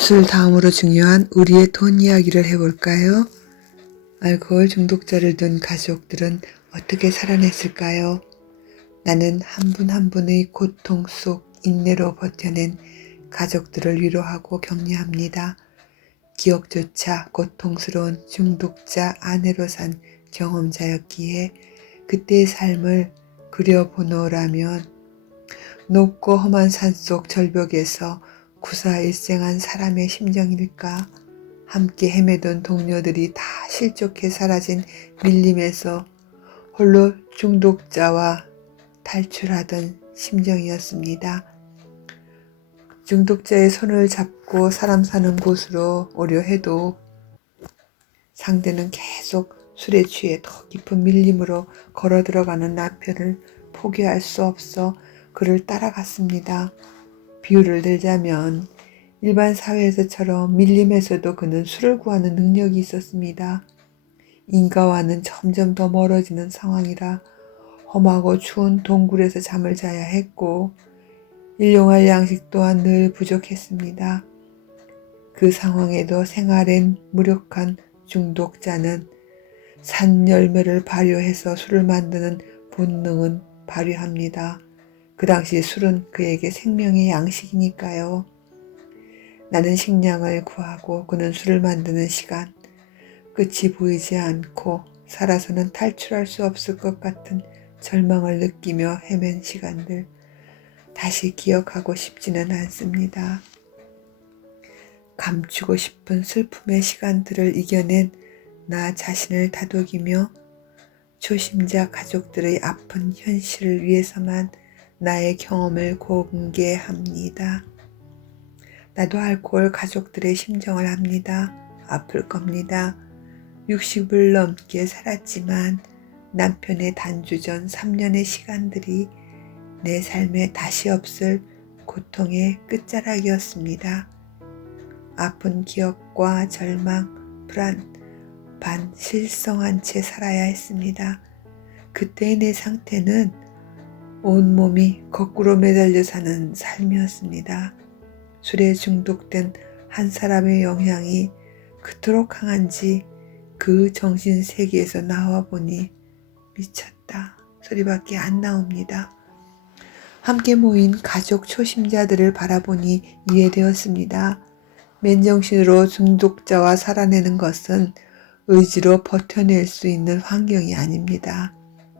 술 다음으로 중요한 우리의 돈 이야기를 해볼까요? 알코올 중독자를 둔 가족들은 어떻게 살아냈을까요? 나는 한 분 한 분의 고통 속 인내로 버텨낸 가족들을 위로하고 격려합니다. 기억조차 고통스러운 중독자 아내로 산 경험자였기에 그때의 삶을 그려보노라면 높고 험한 산속 절벽에서 구사일생한 사람의 심정일까? 함께 헤매던 동료들이 다 실족해 사라진 밀림에서 홀로 중독자와 탈출하던 심정이었습니다. 중독자의 손을 잡고 사람 사는 곳으로 오려 해도 상대는 계속 술에 취해 더 깊은 밀림으로 걸어 들어가는 남편을 포기할 수 없어 그를 따라갔습니다. 비유를 들자면 일반 사회에서처럼 밀림에서도 그는 술을 구하는 능력이 있었습니다. 인가와는 점점 더 멀어지는 상황이라 험하고 추운 동굴에서 잠을 자야 했고 일용할 양식 또한 늘 부족했습니다. 그 상황에도 생활엔 무력한 중독자는 산 열매를 발효해서 술을 만드는 본능은 발휘합니다. 그 당시 술은 그에게 생명의 양식이니까요. 나는 식량을 구하고 그는 술을 만드는 시간, 끝이 보이지 않고 살아서는 탈출할 수 없을 것 같은 절망을 느끼며 헤맨 시간들, 다시 기억하고 싶지는 않습니다. 감추고 싶은 슬픔의 시간들을 이겨낸 나 자신을 다독이며 초심자 가족들의 아픈 현실을 위해서만 나의 경험을 공개합니다. 나도 알코올 가족들의 심정을 압니다. 아플 겁니다. 60을 넘게 살았지만 남편의 단주 전 3년의 시간들이 내 삶에 다시 없을 고통의 끝자락이었습니다. 아픈 기억과 절망, 불안, 반실성한 채 살아야 했습니다. 그때의 내 상태는 온몸이 거꾸로 매달려 사는 삶이었습니다. 술에 중독된 한 사람의 영향이 그토록 강한지 그 정신 세계에서 나와 보니 미쳤다 소리밖에 안 나옵니다. 함께 모인 가족 초심자들을 바라보니 이해되었습니다. 맨정신으로 중독자와 살아내는 것은 의지로 버텨낼 수 있는 환경이 아닙니다.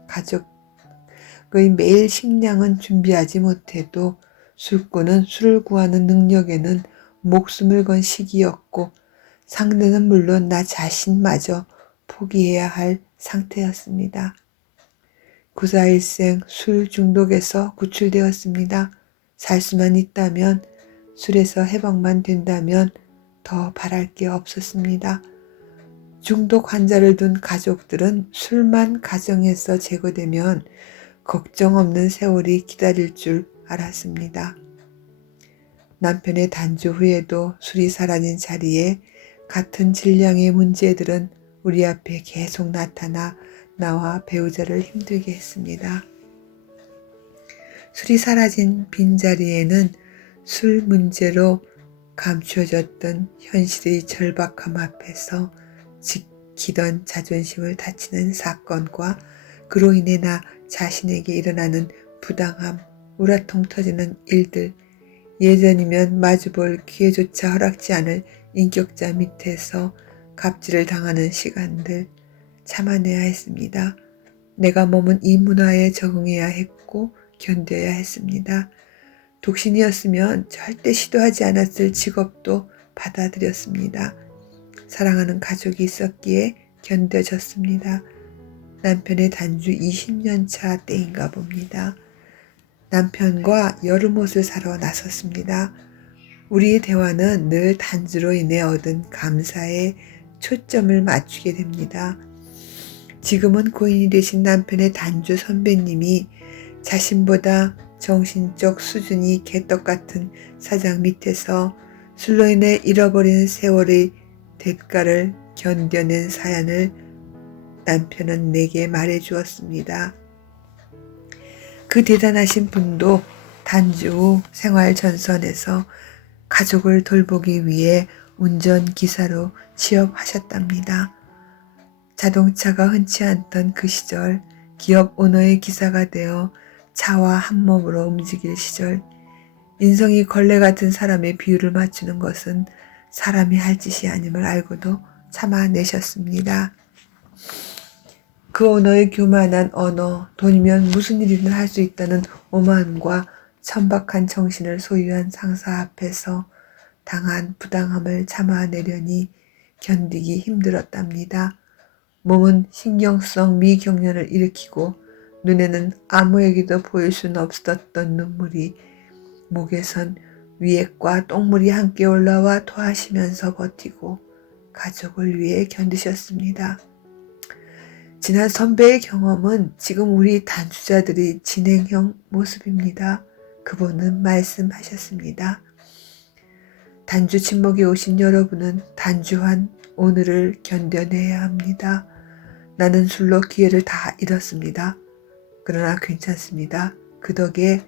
가족의 매일 식량은 준비하지 못해도 술꾼은 술을 구하는 능력에는 목숨을 건 시기였고 상대는 물론 나 자신마저 포기해야 할 상태였습니다. 구사일생 술 중독에서 구출되었습니다. 살 수만 있다면, 술에서 해방만 된다면 더 바랄 게 없었습니다. 중독 환자를 둔 가족들은 술만 가정에서 제거되면 걱정 없는 세월이 기다릴 줄 알았습니다. 남편의 단주 후에도 술이 사라진 자리에 같은 질량의 문제들은 우리 앞에 계속 나타나 나와 배우자를 힘들게 했습니다. 술이 사라진 빈자리에는 술 문제로 감추어졌던 현실의 절박함 앞에서 지키던 자존심을 다치는 사건과 그로 인해 나 자신에게 일어나는 부당함, 우라통 터지는 일들, 예전이면 마주볼 기회조차 허락지 않을 인격자 밑에서 갑질을 당하는 시간들 참아내야 했습니다. 내가 머문 이 문화에 적응해야 했고 견뎌야 했습니다. 독신이었으면 절대 시도하지 않았을 직업도 받아들였습니다. 사랑하는 가족이 있었기에 견뎌졌습니다. 남편의 단주 20년 차 때인가 봅니다. 남편과 여름옷을 사러 나섰습니다. 우리의 대화는 늘 단주로 인해 얻은 감사에 초점을 맞추게 됩니다. 지금은 고인이 되신 남편의 단주 선배님이 자신보다 정신적 수준이 개떡 같은 사장 밑에서 술로 인해 잃어버린 세월의 대가를 견뎌낸 사연을 남편은 내게 말해주었습니다. 그 대단하신 분도 단주 후 생활 전선에서 가족을 돌보기 위해 운전기사로 취업하셨답니다. 자동차가 흔치 않던 그 시절 기업 오너의 기사가 되어 차와 한몸으로 움직일 시절 인성이 걸레 같은 사람의 비율을 맞추는 것은 사람이 할 짓이 아님을 알고도 참아내셨습니다. 그 언어의 교만한 언어, 돈이면 무슨 일이든 할 수 있다는 오만과 천박한 정신을 소유한 상사 앞에서 당한 부당함을 참아내려니 견디기 힘들었답니다. 몸은 신경성 미경련을 일으키고 눈에는 아무에게도 보일 수는 없었던 눈물이 목에선 위액과 똥물이 함께 올라와 토하시면서 버티고 가족을 위해 견디셨습니다. 지난 선배의 경험은 지금 우리 단주자들의 진행형 모습입니다. 그분은 말씀하셨습니다. 단주 친목에 오신 여러분은 단주한 오늘을 견뎌내야 합니다. 나는 술로 기회를 다 잃었습니다. 그러나 괜찮습니다. 그 덕에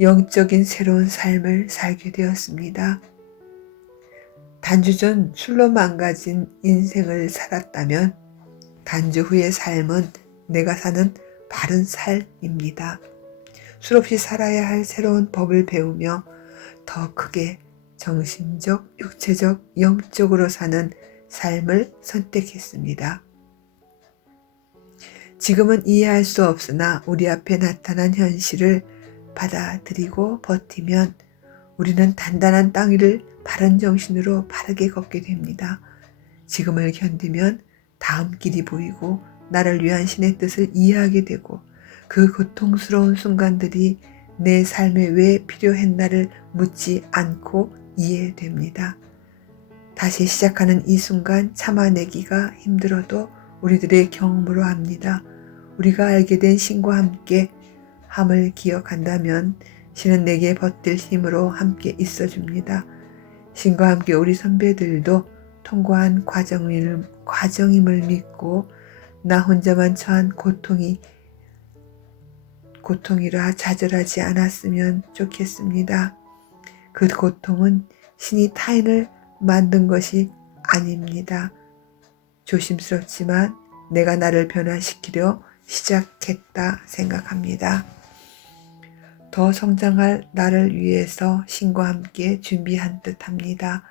영적인 새로운 삶을 살게 되었습니다. 단주 전 술로 망가진 인생을 살았다면 단주 후의 삶은 내가 사는 바른 삶입니다. 술 없이 살아야 할 새로운 법을 배우며 더 크게 정신적, 육체적, 영적으로 사는 삶을 선택했습니다. 지금은 이해할 수 없으나 우리 앞에 나타난 현실을 받아들이고 버티면 우리는 단단한 땅 위를 바른 정신으로 바르게 걷게 됩니다. 지금을 견디면 다음 길이 보이고 나를 위한 신의 뜻을 이해하게 되고 그 고통스러운 순간들이 내 삶에 왜 필요했나를 묻지 않고 이해됩니다. 다시 시작하는 이 순간 참아내기가 힘들어도 우리들의 경험으로 압니다. 우리가 알게 된 신과 함께 함을 기억한다면 신은 내게 버틸 힘으로 함께 있어줍니다. 신과 함께 우리 선배들도 통과한 과정임을 믿고 나 혼자만 처한 고통이라 좌절하지 않았으면 좋겠습니다. 그 고통은 신이 타인을 만든 것이 아닙니다. 조심스럽지만 내가 나를 변화시키려 시작했다 생각합니다. 더 성장할 나를 위해서 신과 함께 준비한 듯합니다.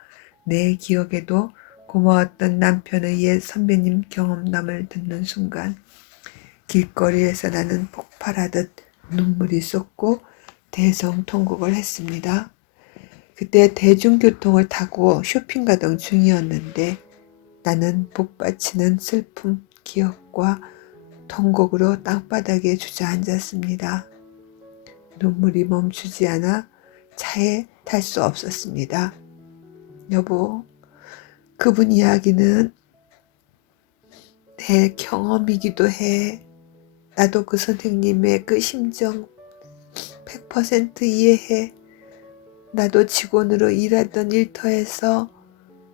내 기억에도 고마웠던 남편의 옛 선배님 경험담을 듣는 순간 길거리에서 나는 폭발하듯 눈물이 쏟고 대성통곡을 했습니다. 그때 대중교통을 타고 쇼핑 가던 중이었는데 나는 복받치는 슬픔, 기억과 통곡으로 땅바닥에 주저앉았습니다. 눈물이 멈추지 않아 차에 탈 수 없었습니다. 여보, 그분 이야기는 내 경험이기도 해. 나도 그 선생님의 그 심정 100% 이해해. 나도 직원으로 일하던 일터에서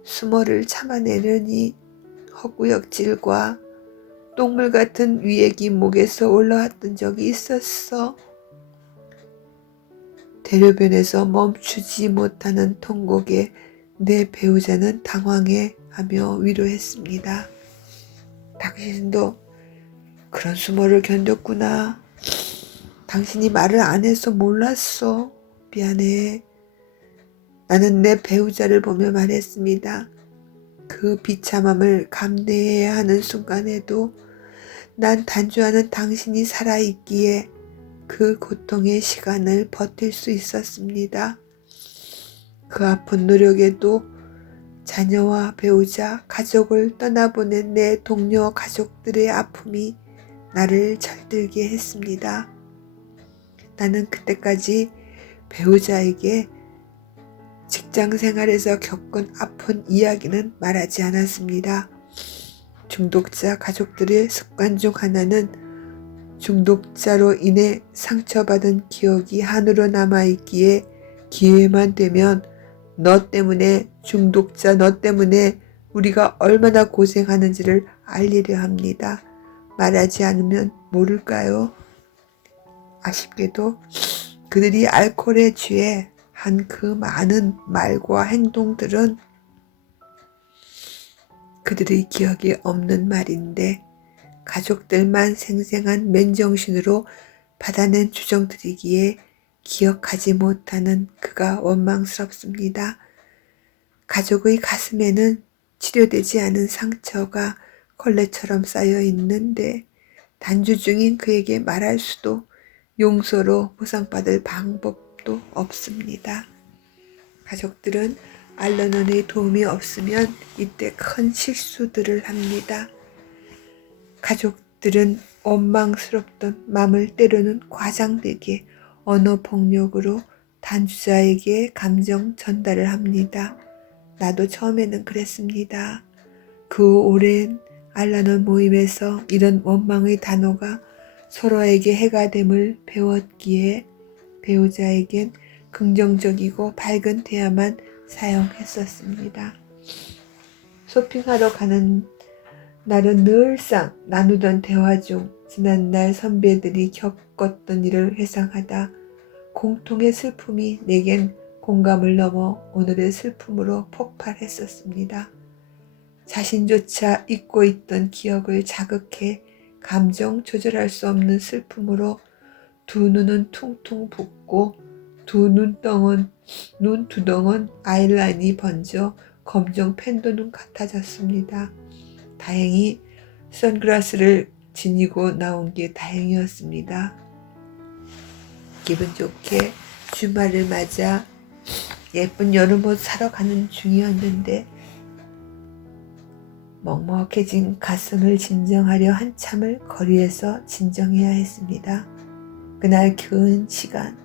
수모를 참아내려니 헛구역질과 똥물 같은 위액이 목에서 올라왔던 적이 있었어. 대로변에서 멈추지 못하는 통곡에 내 배우자는 당황해하며 위로했습니다. 당신도 그런 수모를 견뎠구나. 당신이 말을 안 해서 몰랐어. 미안해. 나는 내 배우자를 보며 말했습니다. 그 비참함을 감내해야 하는 순간에도 난 단주하는 당신이 살아있기에 그 고통의 시간을 버틸 수 있었습니다. 그 아픈 노력에도 자녀와 배우자, 가족을 떠나보낸 내 동료 가족들의 아픔이 나를 철들게 했습니다. 나는 그때까지 배우자에게 직장 생활에서 겪은 아픈 이야기는 말하지 않았습니다. 중독자 가족들의 습관 중 하나는 중독자로 인해 상처받은 기억이 한으로 남아있기에 기회만 되면 너 때문에 중독자 너 때문에 우리가 얼마나 고생하는지를 알리려 합니다. 말하지 않으면 모를까요? 아쉽게도 그들이 알코올에 취해 한 그 많은 말과 행동들은 그들의 기억에 없는 말인데 가족들만 생생한 맨정신으로 받아낸 주정들이기에 기억하지 못하는 그가 원망스럽습니다. 가족의 가슴에는 치료되지 않은 상처가 걸레처럼 쌓여 있는데 단주 중인 그에게 말할 수도 용서로 보상받을 방법도 없습니다. 가족들은 알러넌의 도움이 없으면 이때 큰 실수들을 합니다. 가족들은 원망스럽던 마음을 때로는 과장되게 언어 폭력으로 단주자에게 감정 전달을 합니다. 나도 처음에는 그랬습니다. 그 오랜 알라논 모임에서 이런 원망의 단어가 서로에게 해가 됨을 배웠기에 배우자에겐 긍정적이고 밝은 대화만 사용했었습니다. 쇼핑하러 가는 날은 늘상 나누던 대화 중 지난날 선배들이 겪었던 일을 회상하다 공통의 슬픔이 내겐 공감을 넘어 오늘의 슬픔으로 폭발했었습니다. 자신조차 잊고 있던 기억을 자극해 감정 조절할 수 없는 슬픔으로 두 눈은 퉁퉁 붓고 눈 두덩은 아이라인이 번져 검정 펜도눈 같아졌습니다. 다행히 선글라스를 지니고 나온 게 다행이었습니다. 기분 좋게 주말을 맞아 예쁜 여름옷 사러 가는 중이었는데 먹먹해진 가슴을 진정하려 한참을 거리에서 진정해야 했습니다. 그날 긴 시간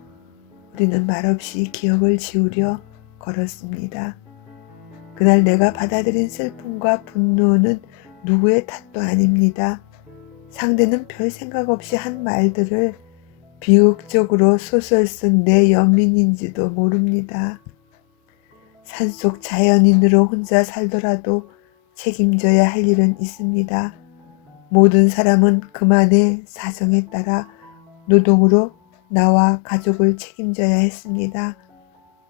우리는 말없이 기억을 지우려 걸었습니다. 그날 내가 받아들인 슬픔과 분노는 누구의 탓도 아닙니다. 상대는 별 생각 없이 한 말들을 비극적으로 소설 쓴 내 연민인지도 모릅니다. 산속 자연인으로 혼자 살더라도 책임져야 할 일은 있습니다. 모든 사람은 그만의 사정에 따라 노동으로 나와 가족을 책임져야 했습니다.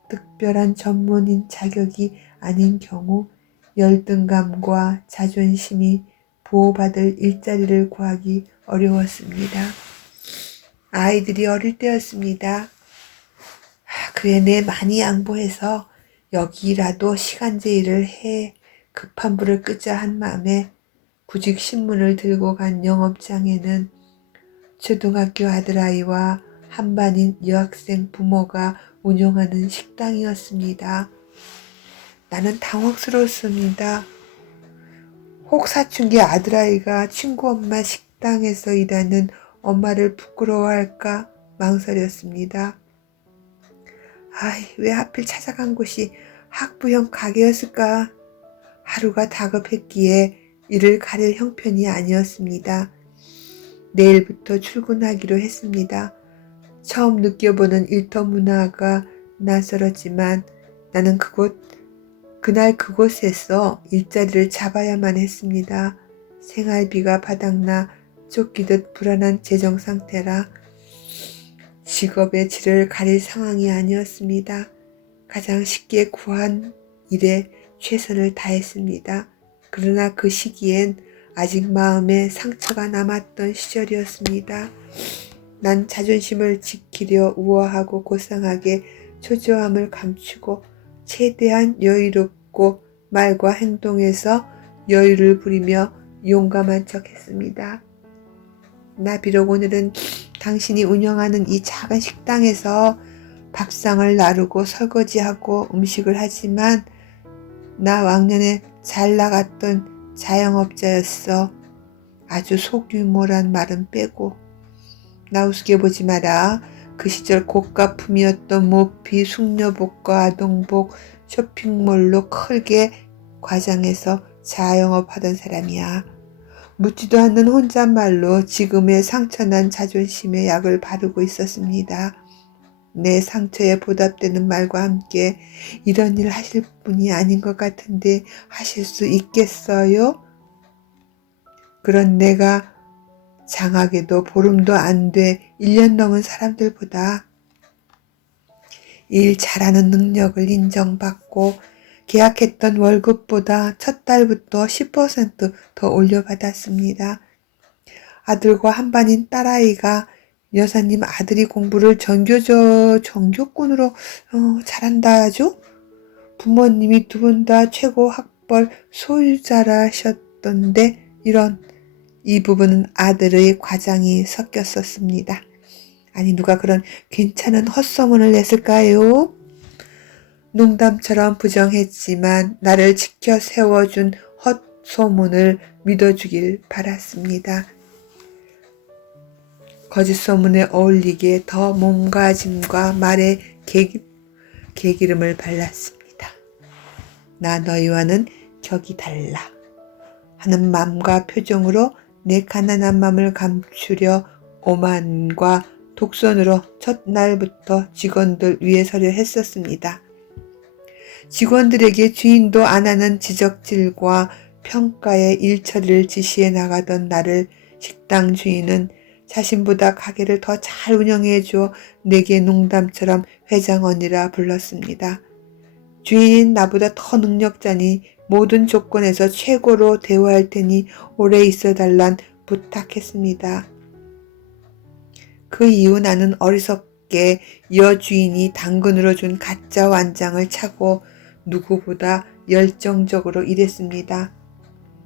특별한 전문인 자격이 아닌 경우 열등감과 자존심이 보호받을 일자리를 구하기 어려웠습니다. 아이들이 어릴 때였습니다. 그래 내 많이 양보해서 여기라도 시간제 일을 해 급한 불을 끄자 한 마음에 구직 신문을 들고 간 영업장에는 초등학교 아들아이와 한반인 여학생 부모가 운영하는 식당이었습니다. 나는 당황스러웠습니다. 혹 사춘기 아들아이가 친구 엄마 식당에서 일하는 엄마를 부끄러워할까 망설였습니다. 왜 하필 찾아간 곳이 학부형 가게였을까? 하루가 다급했기에 이를 가릴 형편이 아니었습니다. 내일부터 출근하기로 했습니다. 처음 느껴보는 일터 문화가 낯설었지만 나는 그날 그곳에서 일자리를 잡아야만 했습니다. 생활비가 바닥나 쫓기듯 불안한 재정 상태라 직업의 질을 가릴 상황이 아니었습니다. 가장 쉽게 구한 일에 최선을 다했습니다. 그러나 그 시기엔 아직 마음에 상처가 남았던 시절이었습니다. 난 자존심을 지키려 우아하고 고상하게 초조함을 감추고 최대한 여유롭고 말과 행동에서 여유를 부리며 용감한 척 했습니다. 나 비록 오늘은 당신이 운영하는 이 작은 식당에서 밥상을 나르고 설거지하고 음식을 하지만 나 왕년에 잘 나갔던 자영업자였어. 아주 소규모란 말은 빼고. 나 우습게 보지 마라. 그 시절 고가품이었던 모피, 숙녀복과 아동복, 쇼핑몰로 크게 과장해서 자영업하던 사람이야. 묻지도 않는 혼잣말로 지금의 상처난 자존심에 약을 바르고 있었습니다. 내 상처에 보답되는 말과 함께 이런 일 하실 분이 아닌 것 같은데 하실 수 있겠어요? 그런 내가 장하게도 보름도 안 돼 1년 넘은 사람들보다 일 잘하는 능력을 인정받고 계약했던 월급보다 첫 달부터 10%더 올려받았습니다. 아들과 한반인 딸아이가 여사님 아들이 공부를 전교권으로 잘한다죠? 부모님이 두 분 다 최고 학벌 소유자라셨던데 이 부분은 아들의 과장이 섞였었습니다. 아니 누가 그런 괜찮은 헛소문을 냈을까요? 농담처럼 부정했지만 나를 지켜 세워준 헛소문을 믿어주길 바랐습니다. 거짓 소문에 어울리게 더 몸가짐과 말에 개기름을 발랐습니다. 나 너희와는 격이 달라 하는 맘과 표정으로 내 가난한 맘을 감추려 오만과 독선으로 첫날부터 직원들 위에 서려 했었습니다. 직원들에게 주인도 안 하는 지적질과 평가의 일처리를 지시해 나가던 나를 식당 주인은 자신보다 가게를 더 잘 운영해줘 내게 농담처럼 회장언니라 불렀습니다. 주인인 나보다 더 능력자니 모든 조건에서 최고로 대우할 테니 오래 있어달란 부탁했습니다. 그 이후 나는 어리석게 여주인이 당근으로 준 가짜 완장을 차고 누구보다 열정적으로 일했습니다.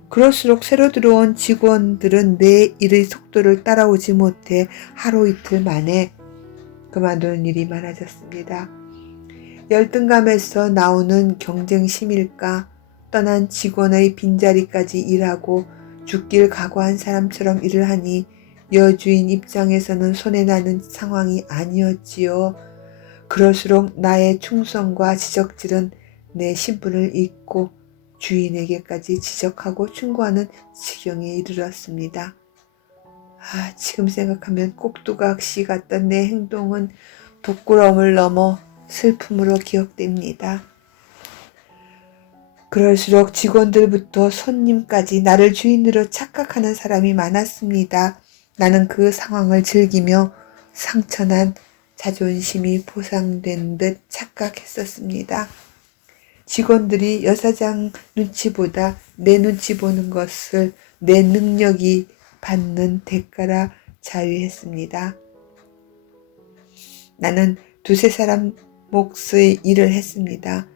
그럴수록 새로 들어온 직원들은 내 일의 속도를 따라오지 못해 하루 이틀 만에 그만두는 일이 많아졌습니다. 열등감에서 나오는 경쟁심일까? 떠난 직원의 빈자리까지 일하고 죽길 각오한 사람처럼 일을 하니 여주인 입장에서는 손해나는 상황이 아니었지요. 그럴수록 나의 충성과 지적질은 내 신분을 잊고 주인에게까지 지적하고 충고하는 지경에 이르렀습니다. 지금 생각하면 꼭두각시 같던 내 행동은 부끄러움을 넘어 슬픔으로 기억됩니다. 그럴수록 직원들부터 손님까지 나를 주인으로 착각하는 사람이 많았습니다. 나는 그 상황을 즐기며 상처난 자존심이 보상된 듯 착각했었습니다. 직원들이 여사장 눈치보다 내 눈치 보는 것을 내 능력이 받는 대가라 자위했습니다. 나는 두세 사람 몫의 일을 했습니다.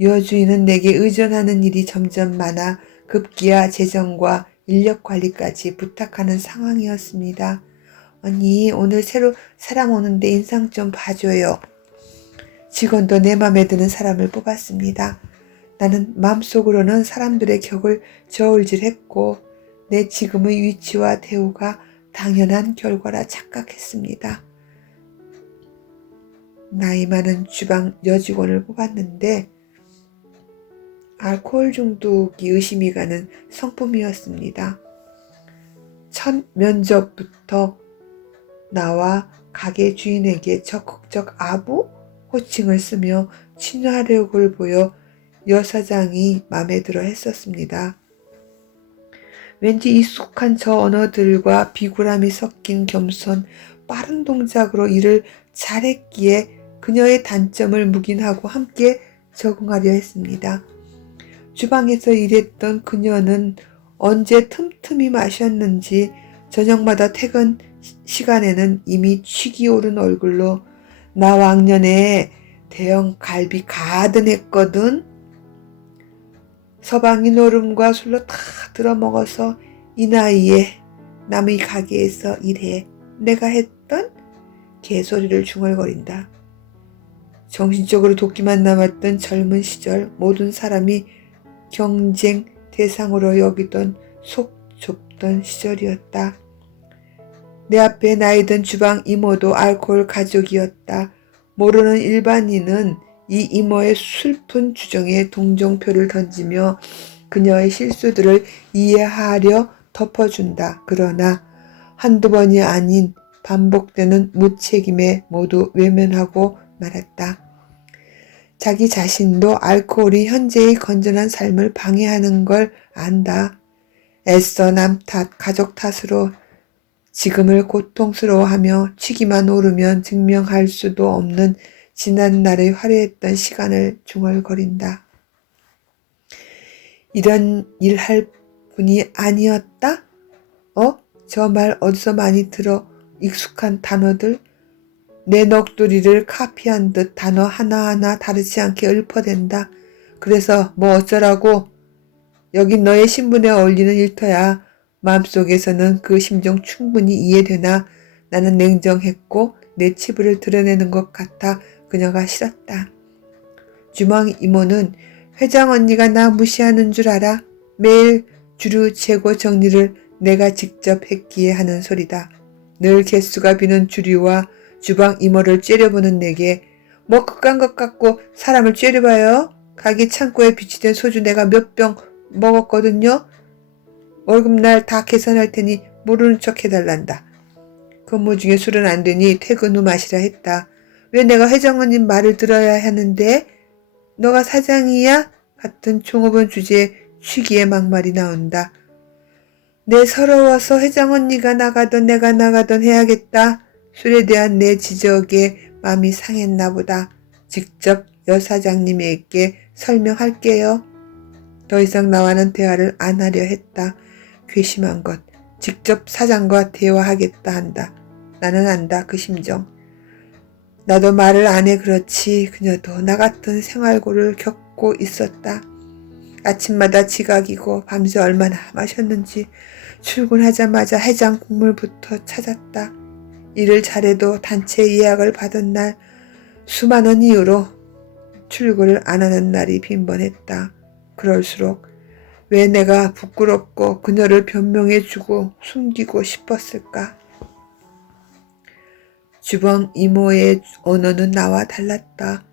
여주인은 내게 의존하는 일이 점점 많아 급기야 재정과 인력 관리까지 부탁하는 상황이었습니다. 언니 오늘 새로 사람 오는데 인상 좀 봐줘요. 직원도 내 맘에 드는 사람을 뽑았습니다. 나는 마음속으로는 사람들의 격을 저울질했고 내 지금의 위치와 대우가 당연한 결과라 착각했습니다. 나이 많은 주방 여직원을 뽑았는데 알코올 중독이 의심이 가는 성품이었습니다. 첫 면접부터 나와 가게 주인에게 적극적 아부 호칭을 쓰며 친화력을 보여 여사장이 마음에 들어 했었습니다. 왠지 익숙한 저 언어들과 비굴함이 섞인 겸손, 빠른 동작으로 일을 잘했기에 그녀의 단점을 묵인하고 함께 적응하려 했습니다. 주방에서 일했던 그녀는 언제 틈틈이 마셨는지 저녁마다 퇴근 시간에는 이미 취기 오른 얼굴로 나 왕년에 대형 갈비 가든했거든. 서방이 노름과 술로 다 들어먹어서 이 나이에 남의 가게에서 일해. 내가 했던 개소리를 중얼거린다. 정신적으로 도끼만 남았던 젊은 시절 모든 사람이 경쟁 대상으로 여기던 속 좁던 시절이었다. 내 앞에 나이든 주방 이모도 알코올 가족이었다. 모르는 일반인은 이 이모의 슬픈 주정에 동정표를 던지며 그녀의 실수들을 이해하려 덮어준다. 그러나 한두 번이 아닌 반복되는 무책임에 모두 외면하고 말았다. 자기 자신도 알코올이 현재의 건전한 삶을 방해하는 걸 안다. 애써 남 탓, 가족 탓으로 지금을 고통스러워하며 취기만 오르면 증명할 수도 없는 지난 날의 화려했던 시간을 중얼거린다. 이런 일 할 분이 아니었다? 저 말 어디서 많이 들어 익숙한 단어들? 내 넋두리를 카피한 듯 단어 하나하나 다르지 않게 읊어댄다. 그래서 뭐 어쩌라고? 여긴 너의 신분에 어울리는 일터야. 마음속에서는 그 심정 충분히 이해되나 나는 냉정했고 내 치부를 드러내는 것 같아 그녀가 싫었다. 주방 이모는 회장 언니가 나 무시하는 줄 알아? 매일 주류 재고 정리를 내가 직접 했기에 하는 소리다. 늘 개수가 비는 주류와 주방 이모를 째려보는 내게 뭐 그딴 것 같고 사람을 째려봐요? 가게 창고에 비치된 소주 내가 몇 병 먹었거든요. 월급날 다 계산할 테니 모르는 척 해달란다. 근무 중에 술은 안 되니 퇴근 후 마시라 했다. 왜 내가 회장님 말을 들어야 하는데? 너가 사장이야? 같은 종업원 주제에 취기의 막말이 나온다. 내 서러워서 회장 언니가 나가던 내가 나가던 해야겠다. 술에 대한 내 지적에 마음이 상했나 보다. 직접 여사장님에게 설명할게요. 더 이상 나와는 대화를 안 하려 했다. 괘씸한 것. 직접 사장과 대화하겠다 한다. 나는 안다 그 심정. 나도 말을 안 해 그렇지 그녀도 나 같은 생활고를 겪고 있었다. 아침마다 지각이고 밤새 얼마나 마셨는지 출근하자마자 해장 국물부터 찾았다. 일을 잘해도 단체 예약을 받은 날 수많은 이유로 출근을 안 하는 날이 빈번했다. 그럴수록 왜 내가 부끄럽고 그녀를 변명해주고 숨기고 싶었을까? 주방 이모의 언어는 나와 달랐다.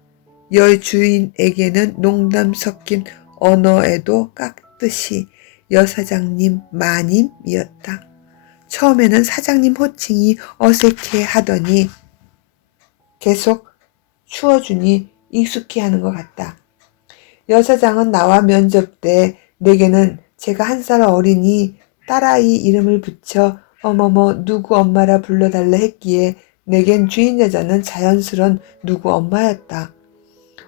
여주인에게는 농담 섞인 언어에도 깍듯이 여사장님 마님이었다. 처음에는 사장님 호칭이 어색해 하더니 계속 추어주니 익숙해하는 것 같다. 여사장은 나와 면접 때 내게는 제가 1살 어리니 딸아이 이름을 붙여 어머머 누구 엄마라 불러달라 했기에 내겐 주인 여자는 자연스런 누구 엄마였다.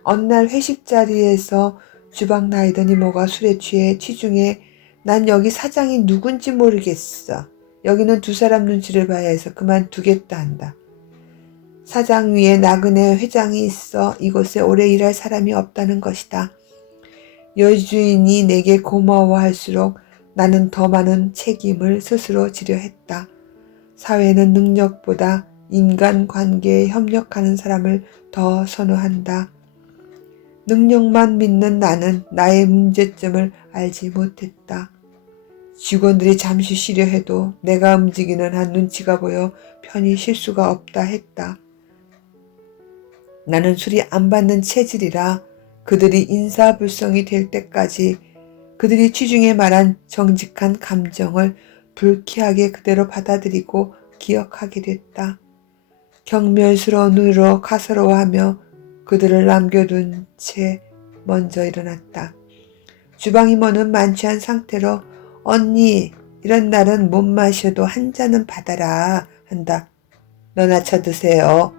어느 날 회식 자리에서 주방 나이던 이모가 술에 취해 취중에 난 여기 사장이 누군지 모르겠어. 여기는 두 사람 눈치를 봐야 해서 그만두겠다 한다. 사장 위에 나그네 회장이 있어 이곳에 오래 일할 사람이 없다는 것이다. 여주인이 내게 고마워할수록 나는 더 많은 책임을 스스로 지려 했다. 사회는 능력보다 인간관계에 협력하는 사람을 더 선호한다. 능력만 믿는 나는 나의 문제점을 알지 못했다. 직원들이 잠시 쉬려 해도 내가 움직이는 한 눈치가 보여 편히 쉴 수가 없다 했다. 나는 술이 안 받는 체질이라 그들이 인사불성이 될 때까지 그들이 취중에 말한 정직한 감정을 불쾌하게 그대로 받아들이고 기억하게 됐다. 경멸스러운 눈으로 가스러워하며 그들을 남겨둔 채 먼저 일어났다. 주방 이모는 만취한 상태로 언니 이런 날은 못 마셔도 한 잔은 받아라 한다. 너나 쳐드세요.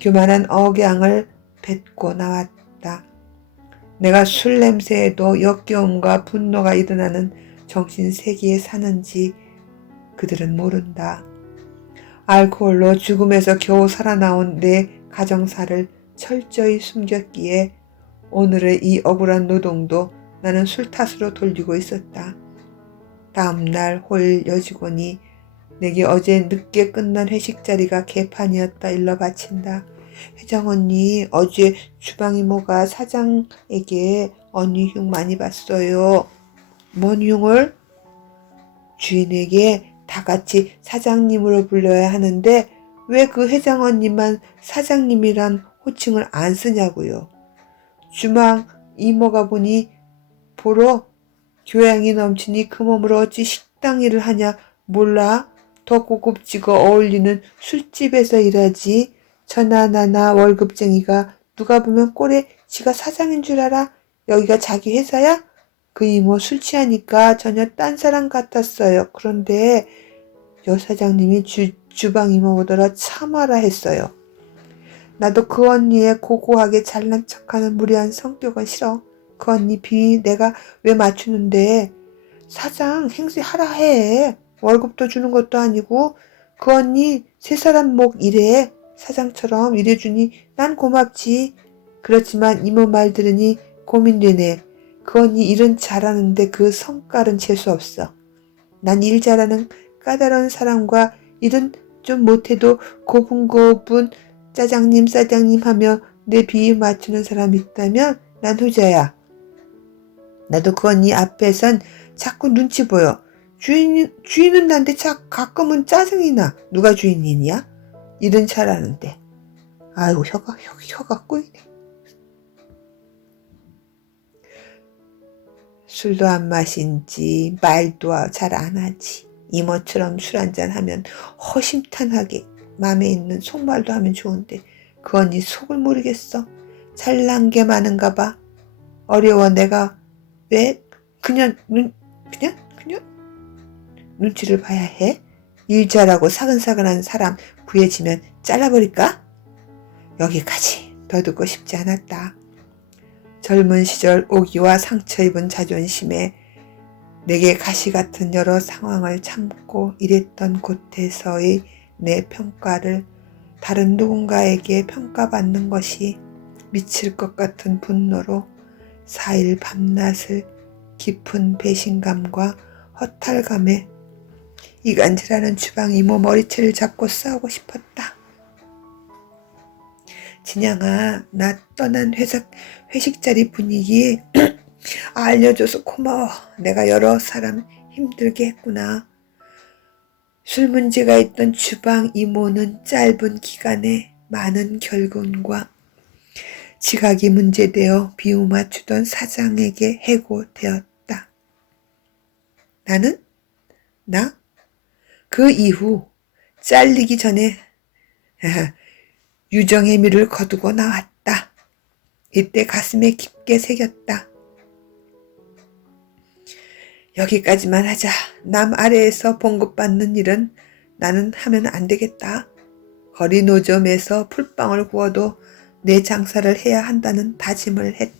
교만한 억양을 뱉고 나왔다. 내가 술 냄새에도 역겨움과 분노가 일어나는 정신세계에 사는지 그들은 모른다. 알코올로 죽음에서 겨우 살아나온 내 가정사를 철저히 숨겼기에 오늘의 이 억울한 노동도 나는 술 탓으로 돌리고 있었다. 다음날 홀 여직원이 내게 어제 늦게 끝난 회식 자리가 개판이었다 일러 바친다. 회장 언니 어제 주방 이모가 사장에게 언니 흉 많이 봤어요. 뭔 흉을? 주인에게 다 같이 사장님으로 불러야 하는데 왜 그 회장 언니만 사장님이란 호칭을 안 쓰냐고요. 주방 이모가 보니 보러 교양이 넘치니 그 몸으로 어찌 식당 일을 하냐 몰라. 더 고급지고 어울리는 술집에서 일하지. 저나나나 월급쟁이가 누가 보면 꼴에 지가 사장인 줄 알아? 여기가 자기 회사야? 그 이모 술 취하니까 전혀 딴 사람 같았어요. 그런데 여사장님이 주방 이모보다 참아라 했어요. 나도 그 언니의 고고하게 잘난 척하는 무례한 성격은 싫어. 그 언니 비 내가 왜 맞추는데 사장 행세하라 해. 월급도 주는 것도 아니고 그 언니 세 사람 목 일해. 사장처럼 일해주니 난 고맙지. 그렇지만 이모 말 들으니 고민되네. 그 언니 일은 잘하는데 그 성깔은 재수없어. 난 일 잘하는 까다로운 사람과 일은 좀 못해도 고분고분 짜장님 싸장님 하며 내 비위 맞추는 사람 있다면 난 후자야. 나도 그 언니 앞에선 자꾸 눈치 보여. 주인은 난데 가끔은 짜증이 나. 누가 주인이냐? 일은 잘하는데. 아이고 혀가 꼬이네. 술도 안 마신지 말도 잘 안 하지. 이모처럼 술 한잔 하면 허심탄하게 맘에 있는 속말도 하면 좋은데 그 언니 속을 모르겠어. 잘난 게 많은가 봐. 어려워 내가 왜 그냥 눈치를 봐야 해? 일 잘하고 사근사근한 사람 구해지면 잘라버릴까? 여기까지 더 듣고 싶지 않았다. 젊은 시절 오기와 상처 입은 자존심에 내게 가시 같은 여러 상황을 참고 일했던 곳에서의 내 평가를 다른 누군가에게 평가받는 것이 미칠 것 같은 분노로 4일 밤낮을 깊은 배신감과 허탈감에 이간질하는 주방 이모 머리채를 잡고 싸우고 싶었다. 진양아, 나 떠난 회식 자리 분위기 알려줘서 고마워. 내가 여러 사람 힘들게 했구나. 술 문제가 있던 주방 이모는 짧은 기간에 많은 결근과 지각이 문제되어 비유 맞추던 사장에게 해고되었다. 나? 그 이후 잘리기 전에 유정의 미를 거두고 나왔다. 이때 가슴에 깊게 새겼다. 여기까지만 하자. 남 아래에서 봉급받는 일은 나는 하면 안 되겠다. 거리 노점에서 풀빵을 구워도 내 장사를 해야 한다는 다짐을 했다.